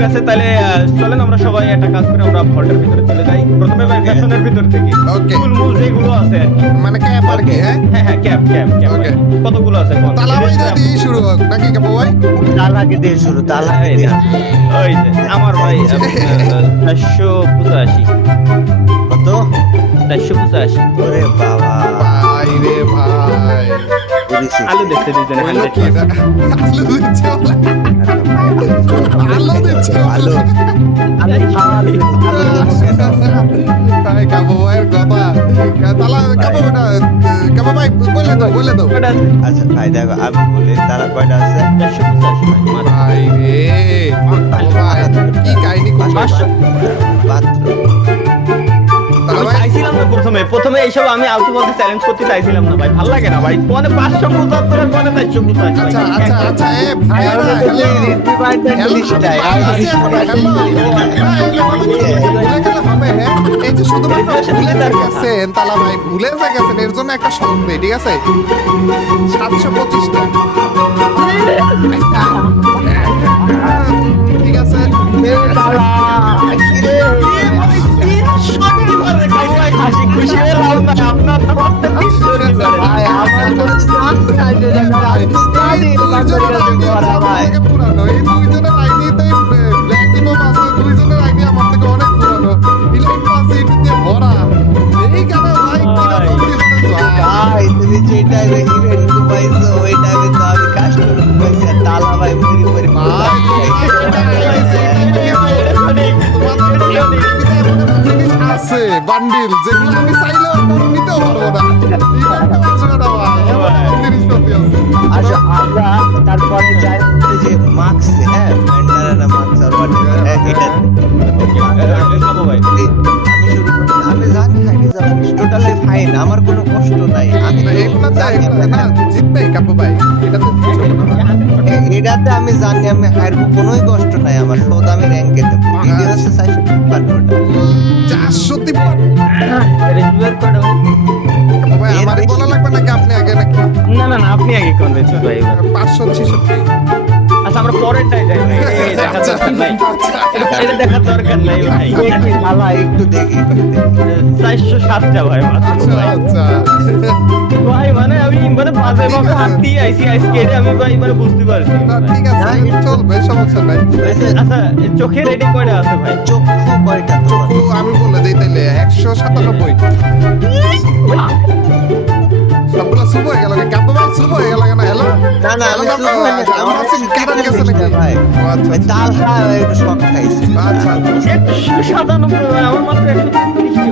ঠিক আছে তাহলে চলেন আমরা সবাই একটা কাজ করে আমরা ভল্টের ভিতরে চলে যাই প্রথমে ভাই ফ্যাশনের ভিতর থেকে Okay. মূল যেগুলো আছে আর কি মানে ক্যাপ আর কি, হ্যাঁ? হ্যাঁ হ্যাঁ ক্যাপ Okay. কতগুলো আছে বল তালা ভাই দিয়ে শুরু হোক নাকি কাপু ভাই? তালাকে দিয়ে শুরু, তালাকে দিয়ে। ওই যে আমার ভাই 485 কত? 485 ওরে বাবা, ভাই রে ভাই। পুলিশে। আলু দেখতে দুজনে ওই লোক 100 এটা আলু দিচ্ছে বলে। আলু দিচ্ছে আলু, বলে। আলু খাওয়া, আলু ভাই কাপু ভাইয়ের কথা। তালা কাপু ভাই বলে দাও। আচ্ছা ভাই দেখো, আমি বলি তারা কয়টা আছে? 485 ভাই ভাই রে কাপু ভাই কি কাহিনী করছো? মাত্র। তালা আমি ভাই চাইছিলাম না প্রথমে এইসব আমি আলতু বলতে চ্যালেঞ্জ করতে চাইছিলাম না ভাই ভালো লাগে না ভাই কোনে 575 আর কোনে 485 আচ্ছা এ ভাইরা হ্যালো এই যে শুধুমাত্র ভুলে গেছেন তালা ভাই ভুলে গেছেন এর জন্য একটা শর্ত দেই, ঠিক আছে 725টা ঠিক আছে খুশি হয়ে লাভ না আপনার ভাই আমার কোনো চাপ নাই যে পুরানো এই দুইজনের আইডিতেই ব্ল্যাক ইমো আছে, দুইজনের আইডি আমার থেকে অনেক পুরানো ইলেক্ট পাস ইট দিয়ে ভরা এই কারণে ভাই কিরকম কি ভাই তুমি যেটা ইভেন্ট পাইছো ওই টাইমে তো আমি কাজ করে পাইছি, আর তালা ভাই মরি মরি আছে বান্ডিল যেগুলো আমি চাইলেও নিতেও পারবো না আচ্ছা আমরা তারপরে যাই হচ্ছে যে মার্কস, হ্যাঁ ব্যান্ডারা মার্কস আর এটা আমি জানি হাইডি যাবো টোটালি ফাইন, আমার কোনো কষ্ট নাই। আমি জিতবে কাপু ভাই এটাতে এটাতে আমি জানি আমি হারবো, কোনোই কষ্ট নাই আমার, শোধ আমি র্যাঙ্কে দেবো। ভিডিও হচ্ছে 455টা। ভাই আমারই বলা লাগবে নাকি আপনি আগে নাকি না আপনি আগে কোন দিচ্ছেন ভাই 566 আচ্ছা আমরা পরেরটাই যাই ভাই এই দেখার দরকার নাই এটা দেখার দরকার নাই ভাই দেখি ভালো, একটু দেখি 407টা ভাই মাত্র ভাই আচ্ছা ভাই মানে আমি মানে বাজে ভাবে হাত দিয়ে আইসি কেটে আমি ভাই মানে বুঝতে পারছি না, ঠিক আছে চলবে সমস্যা নাই আচ্ছা চোখে রেডি কয়টা আছে ভাই চক্ষু কয়টা তোমার? ও আমি বলে দিই তাইলে 197 সবগুলো শুভ হয়ে গেল কাপু ভাই শুভ হয়ে গেল না হ্যালো না না আমি শুরু হয়নি, আমার আছে কারণ গেছে নাকি ভাই ও আচ্ছা ওই তাল একটু শখ খাইছি। আচ্ছা 197 ভাই আমার মাত্র 133